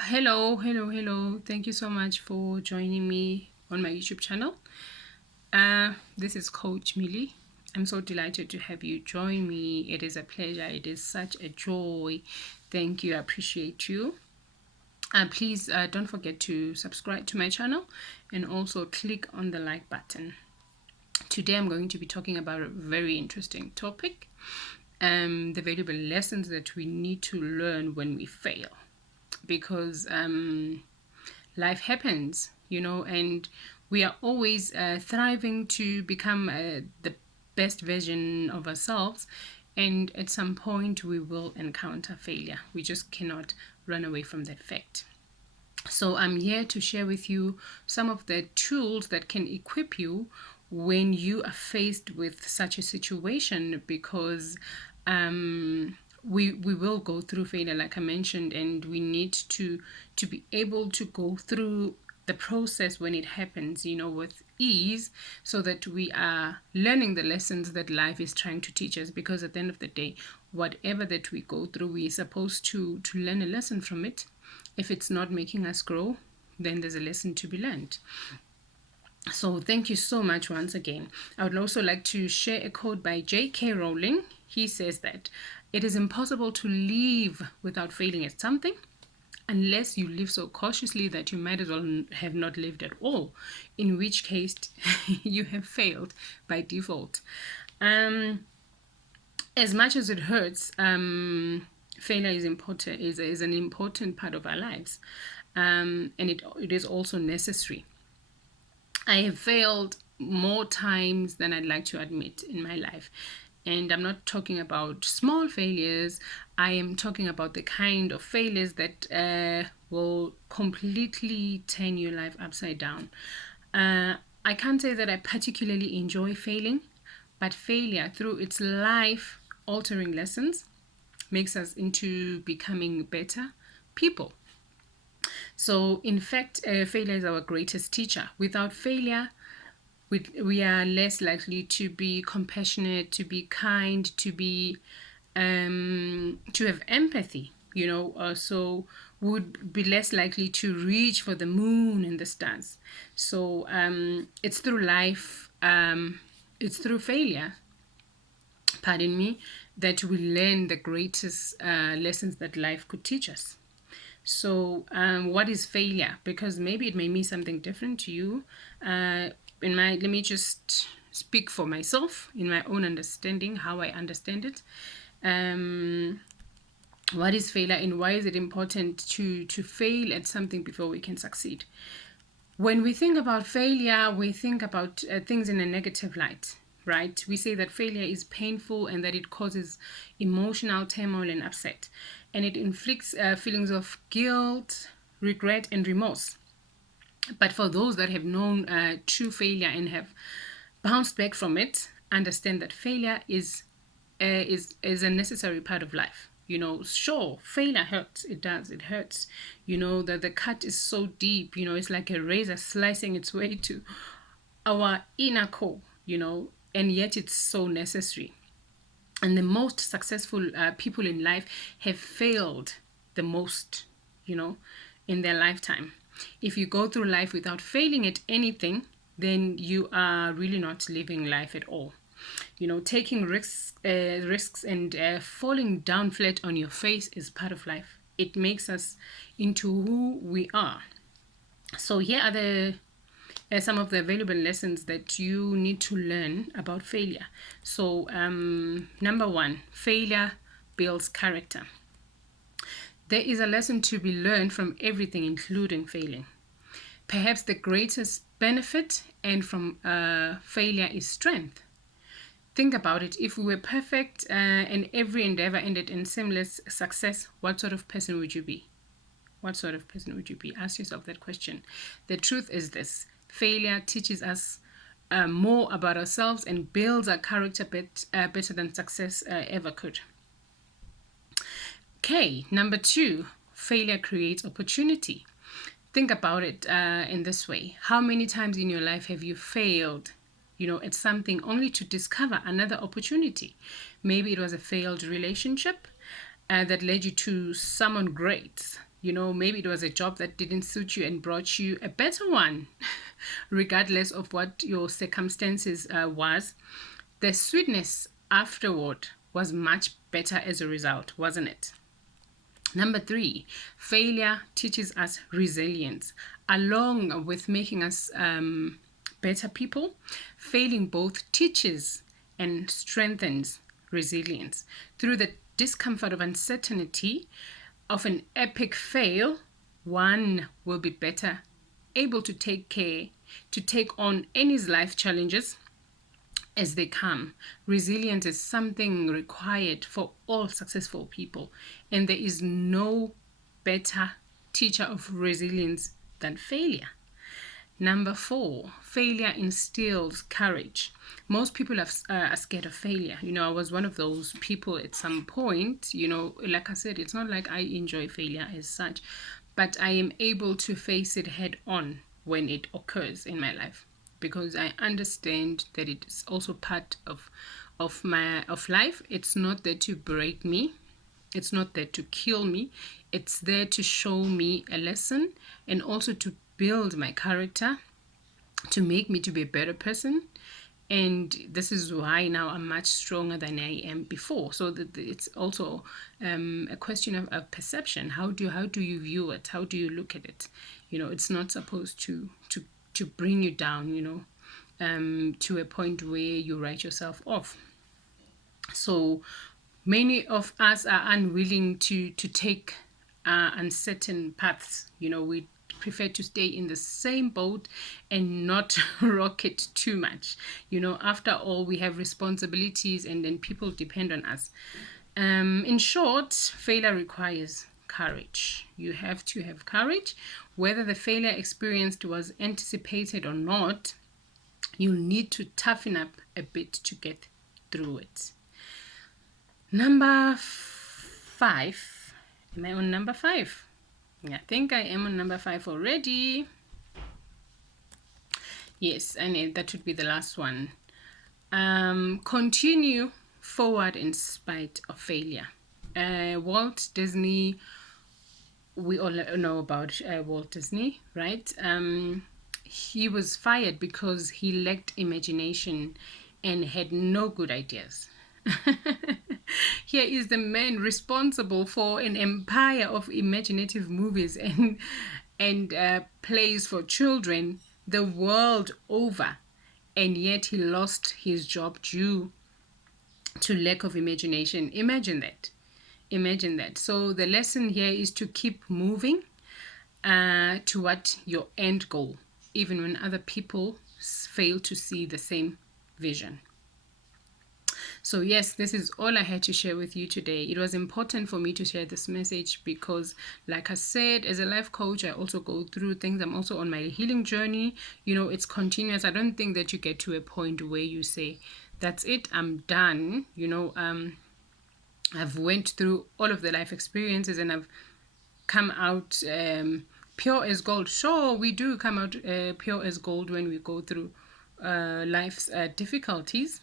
Hello. Thank you so much for joining me on my YouTube channel. This is Coach Millie. I'm so delighted to have you join me. It is a pleasure. It is such a joy. Thank you. I appreciate you. Please don't forget to subscribe to my channel and also click on the like button. Today I'm going to be talking about a very interesting topic. The valuable lessons that we need to learn when we fail. Because life happens, and we are always thriving to become the best version of ourselves. And at some point, we will encounter failure. We just cannot run away from that fact. So, I'm here to share with you some of the tools that can equip you when you are faced with such a situation, because we will go through failure, like I mentioned, and we need to be able to go through the process when it happens, with ease, so that we are learning the lessons that life is trying to teach us. Because at the end of the day, whatever that we go through, we're supposed to learn a lesson from it. If it's not making us grow, then there's a lesson to be learned. So thank you so much once again. I would also like to share a quote by J.K. Rowling. He says that it is impossible to live without failing at something, unless you live so cautiously that you might as well have not lived at all, in which case you have failed by default. As much as it hurts, failure is important. Is an important part of our lives, and it is also necessary. I have failed more times than I'd like to admit in my life. And I'm not talking about small failures. I am talking about the kind of failures that will completely turn your life upside down. I can't say that I particularly enjoy failing, but failure, through its life-altering lessons, makes us into becoming better people. So, in fact, failure is our greatest teacher. Without failure, we are less likely to be compassionate, to be kind, to have empathy. So would be less likely to reach for the moon and the stars. So it's through life, it's through failure, pardon me, that we learn the greatest lessons that life could teach us. So, what is failure? Because maybe it may mean something different to you. Let me just speak for myself in my own understanding, how I understand it. What is failure, and why is it important to fail at something before we can succeed? When we think about failure, we think about things in a negative light, right? We say that failure is painful and that it causes emotional turmoil and upset, and it inflicts feelings of guilt, regret, and remorse. But for those that have known true failure and have bounced back from it, understand that failure is a necessary part of life. Sure, failure hurts. It does. It hurts. That the cut is so deep. It's like a razor slicing its way to our inner core. And yet it's so necessary. And the most successful people in life have failed the most, in their lifetime. If you go through life without failing at anything, then you are really not living life at all. Taking risks and falling down flat on your face is part of life. It makes us into who we are. So here are some of the valuable lessons that you need to learn about failure. So number one, failure builds character. There is a lesson to be learned from everything, including failing. Perhaps the greatest benefit and from failure is strength. Think about it. If we were perfect and every endeavor ended in seamless success, what sort of person would you be? What sort of person would you be? Ask yourself that question. The truth is this: failure teaches us more about ourselves and builds our character better than success ever could. Okay, number two, failure creates opportunity. Think about it in this way. How many times in your life have you failed, at something only to discover another opportunity? Maybe it was a failed relationship that led you to someone great. Maybe it was a job that didn't suit you and brought you a better one, regardless of what your circumstances was. The sweetness afterward was much better as a result, wasn't it? Number 3, failure teaches us resilience. Along with making us better people, failing both teaches and strengthens resilience. Through the discomfort of uncertainty of an epic fail, one will be better able to take on any life challenges as they come. Resilience is something required for all successful people, and there is no better teacher of resilience than failure. Number 4, failure instills courage. Most people are scared of failure. I was one of those people at some point. Like I said, it's not like I enjoy failure as such, but I am able to face it head on when it occurs in my life, because I understand that it is also part of life. It's not there to break me. It's not there to kill me. It's there to show me a lesson and also to build my character, to make me to be a better person. And this is why now I'm much stronger than I am before. So it's also a question of perception. How do you view it? How do you look at it? It's not supposed to bring you down, to a point where you write yourself off. So many of us are unwilling to take uncertain paths. We prefer to stay in the same boat and not rock it too much. After all, we have responsibilities and then people depend on us. In short, failure requires courage. You have to have courage. Whether the failure experienced was anticipated or not, you need to toughen up a bit to get through it. Number 5. Am I on number 5? I think I am on number 5 already. Yes, and that would be the last one. Continue forward in spite of failure. Walt Disney, we all know about Walt Disney, right? He was fired because he lacked imagination and had no good ideas. Here is the man responsible for an empire of imaginative movies and plays for children the world over, and yet he lost his job due to lack of imagination. Imagine that. So the lesson here is to keep moving toward your end goal, even when other people fail to see the same vision. So yes, this is all I had to share with you today. It was important for me to share this message because, like I said, as a life coach, I also go through things. I'm also on my healing journey. It's continuous. I don't think that you get to a point where you say, that's it, I'm done. I've went through all of the life experiences and I've come out pure as gold. Sure, we do come out pure as gold when we go through life's difficulties,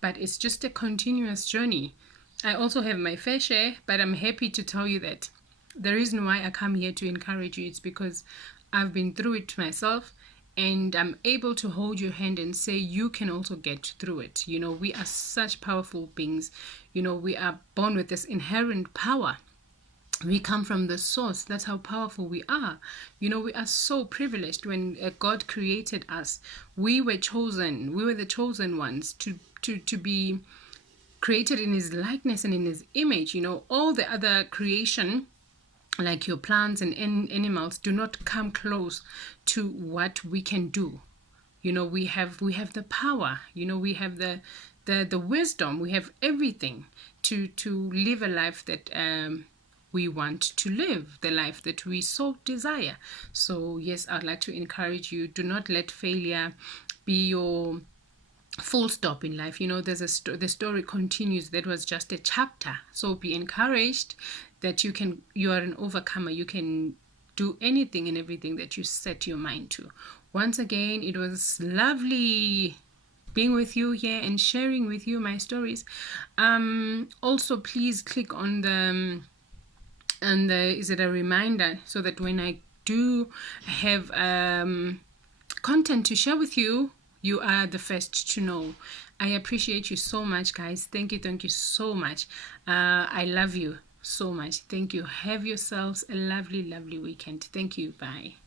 but it's just a continuous journey. I also have my fair share, but I'm happy to tell you that the reason why I come here to encourage you is because I've been through it myself, and I'm able to hold your hand and say you can also get through it. We are such powerful beings. We are born with this inherent power. We come from the source. That's how powerful we are. We are so privileged. When God created us, we were chosen. We were the chosen ones to be created in his likeness and in his image. All the other creation, like your plants and animals, do not come close to what we can do. We have the power. We have the wisdom. We have everything to live a life that we want to live, the life that we so desire. So yes, I'd like to encourage you, do not let failure be your full stop in life. There's the story continues. That was just a chapter. So be encouraged that you are an overcomer. You can do anything and everything that you set your mind to. Once again, it was lovely being with you here and sharing with you my stories. Also, please click on the And is it a reminder so that when I do have content to share with you, you are the first to know. I appreciate you so much, guys. Thank you so much. I love you so much. Thank you. Have yourselves a lovely weekend. Thank you. Bye.